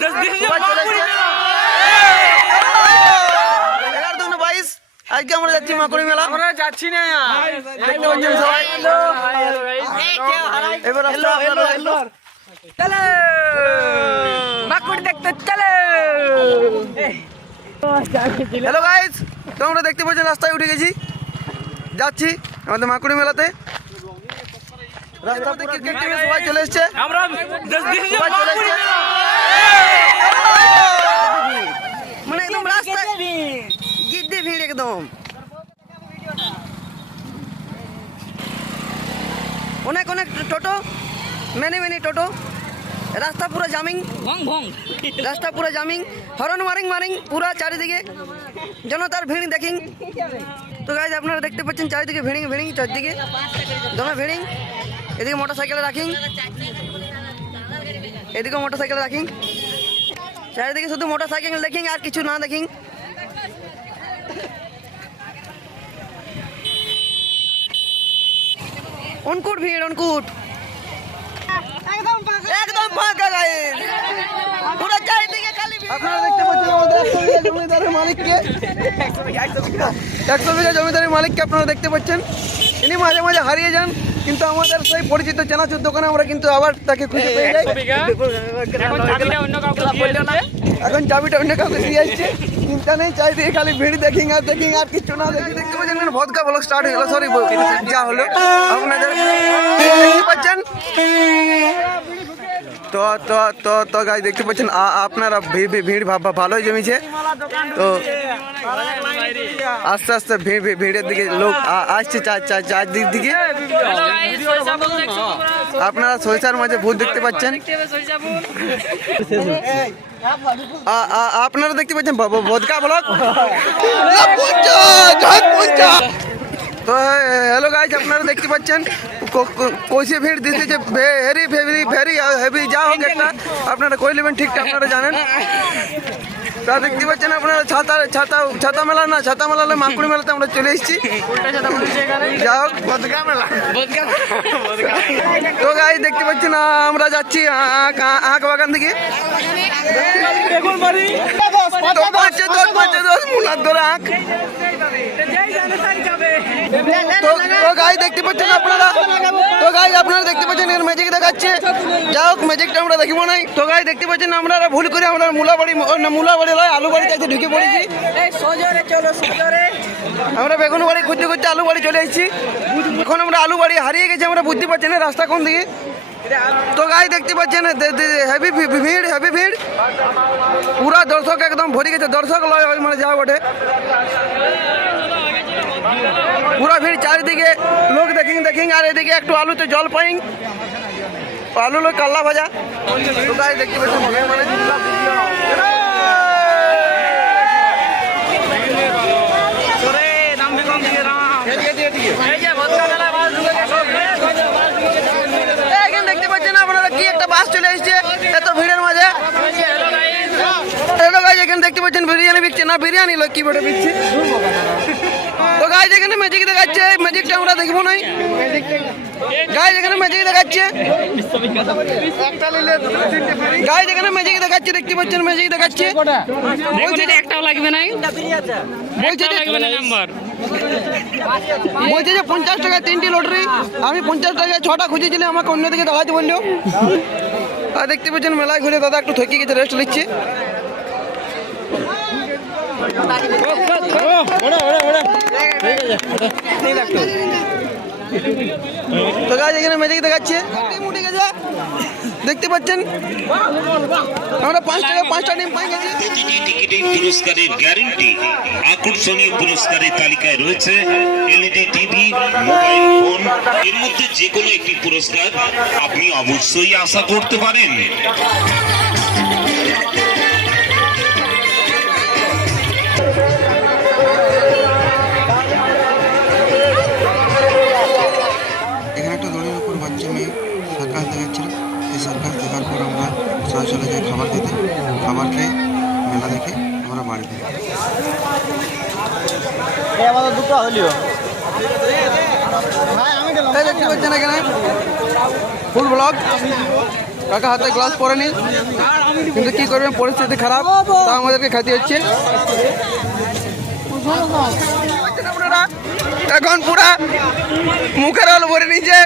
11/22 আজকে আমরা যাচ্ছি মাকুড়ি মেলা। আমরা যাচ্ছি না দেখতে পাচ্ছেন সবাই। এবার চলো মাকুড়ি দেখতে চলো। হ্যালো গাইস, তো আমরা দেখতে পাচ্ছেন রাস্তায় উঠে গেছি, যাচ্ছি আমাদের মাকুড়ি মেলাতে। রাস্তাতে ক্রিকেট টিমে সবাই চলে এসছে, আমরা সবাই চলে এসছে। মানে একদম রাস্তায় গিদ্দি ভিড় একদম, অনেক অনেক টোটো, মেনি টোটো। রাস্তা পুরো জামিং, রাস্তা পুরো জামিং, হরন মারিং পুরা চারিদিকে জনতার ভিড় দেখিং। তো গাইজ আপনারা দেখতে পাচ্ছেন চারিদিকে ভিড়িং চারিদিকে জমা ভিড়িং। এদিকে মোটর সাইকেল রাখিং, এদিকে মোটর সাইকেল রাখিং, চারিদিকে শুধু মোটর সাইকেল দেখিং আর কিছু না দেখিং। অনকুট ভিড়, অনকুট একদম ফাঁকা গাইজ, পুরো চারিদিকে খালি ভিড়। আপনারা দেখতে পাচ্ছেন আমাদের 100 বিঘা জমিদারের মালিককে, 100 বিঘা জমিদারের মালিককে আপনারা দেখতে পাচ্ছেন। ইনি মাঝে মাঝে হারিয়ে যান, কিন্তু আমাদের সেই পরিচিত চেনাচুর দোকানে আমরা কিন্তু আবার তাকে খুঁজে পেয়ে যাই। এখন চাবিটা অন্য কাউকে দিয়ে আসছে, চিন্তা নেই, চারিদিকে খালি ভিড় দেখিং আর কিছু না দেখি। দেখতে পাচ্ছেন ভদকা ব্লগ স্টার্ট হয়ে গেল, সরি যা হলো আপনাদের দেখতে পাচ্ছেন। তো গাইস দেখতে পাচ্ছেন আপনারা ভিড় ভালোই জমেছে। তো আস্তে আস্তে ভিড়ের দিকে লোক আসছে চারদিক দিকে। আপনারা সরিষার মাঝে ভূত দেখতে পাচ্ছেন, আপনারা দেখতে পাচ্ছেন ভদকা ব্লগ। তো হ্যালো গাইজ, আপনারা দেখতে পাচ্ছেন কইসে ভিড় দিতেছে, ভেরি হেভি যা হোক একটা আপনারা কই নেবেন ঠিকঠাক আপনারা জানেন। তা দেখতে পাচ্ছেন আপনারা ছাতা মেলা না, ছাতা মেলালে মাকুড়ি মেলাতে আমরা চলে এসেছি। যা হোক তো গাইজ দেখতে পাচ্ছেন আমরা যাচ্ছি আঁক বাগান থেকে। মুলার ধরে আঁক। তো গাই দেখতে পাচ্ছেন আপনারা, দেখতে পাচ্ছেন এর ম্যাজিক দেখাচ্ছে। যা হোক ম্যাজিকটা আমরা দেখিব নাই। তো গাই দেখতে পাচ্ছেন আমরা ভুল করে আমরা মুলাবাড়ি নয় আলু বাড়িতে আছে ঢুকে পড়েছি। আমরা বেগুন বাড়ি খুঁজতে আলু বাড়ি চলে এসেছি। এখন আমরা আলু বাড়ি হারিয়ে গেছি, আমরা বুঝতে পারছি না রাস্তা কোন দিকে। তো গাই দেখতে পাচ্ছেন হেভি ভিড়, পুরা দর্শক একদম ভরে গেছে। দর্শক লয় মানে যা বটে, পুরা ভিড় চারিদিকে লোক দেখিং। আর এদিকে একটু আলুতে জল পাইং, আলু লোক কাল্লা ভাজা। তো গাই দেখতে পাচ্ছেন মানে দেখতে পাচ্ছেন আপনারা কি একটা বাস চলে এসছে এত ভিড়ের মাঝে। এখানে দেখতে পাচ্ছেন বিরিয়ানি বিকছে না, বিরিয়ানি লোক কি বটে বিকছে। তো গাইজ এখানে ম্যাজিক দেখাচ্ছে, ম্যাজিকটা আমরা দেখবো নাই। গাইজ এখানে ম্যাজিক দেখাচ্ছে, গাইজ এখানে ম্যাজিক দেখাচ্ছে, দেখতে পাচ্ছেন ম্যাজিক দেখাচ্ছে। বলছে যে 50 টাকা 3টি লটারি, আমি 50 টাকায় 6টা খুঁজেছিলাম, আমাকে অন্যদিকে দাঁড়াতে বললো। আর দেখতে পাচ্ছেন মেলায় ঘুরে দাদা একটু থকে গেছে, রেস্ট নিচ্ছে। তো গাইজ এখানে ম্যাজিক দেখাচ্ছে, দেখতে পাচ্ছেন আমরা 5 টাকা 5টা ডিম পাই গেছি। প্রতিটি টিকিটের পুরস্কারের গ্যারান্টি। আকর্ষণীয় পুরস্কারের তালিকায় রয়েছে এলইডি টিভি, মোবাইল ফোন। এর মধ্যে যে কোনো একটি পুরস্কার আপনি অবশ্যই আশা করতে পারেন। এখানে একটা দড়ির উপর বাচ্চা মেয়ে সার্কাস দেখাচ্ছিল। এই সার্কাস দেখার পর আমরা সবাই চলে যাই খাবার খেতে। খাবার খেয়ে মেলা দেখে আমরা বাড়ি ফিরি। আমাদের দুটো হলিও দেখতে পাচ্ছেন এখানে ফুল ব্লগ। কাকা হাতে গ্লাস পরে নি। কিন্তু কি করবেন, পরিস্থিতি খারাপ, তা আমাদেরকে খাইতে হচ্ছে। এখন পুরা মুখের আলো ভরে নিচ্ছে।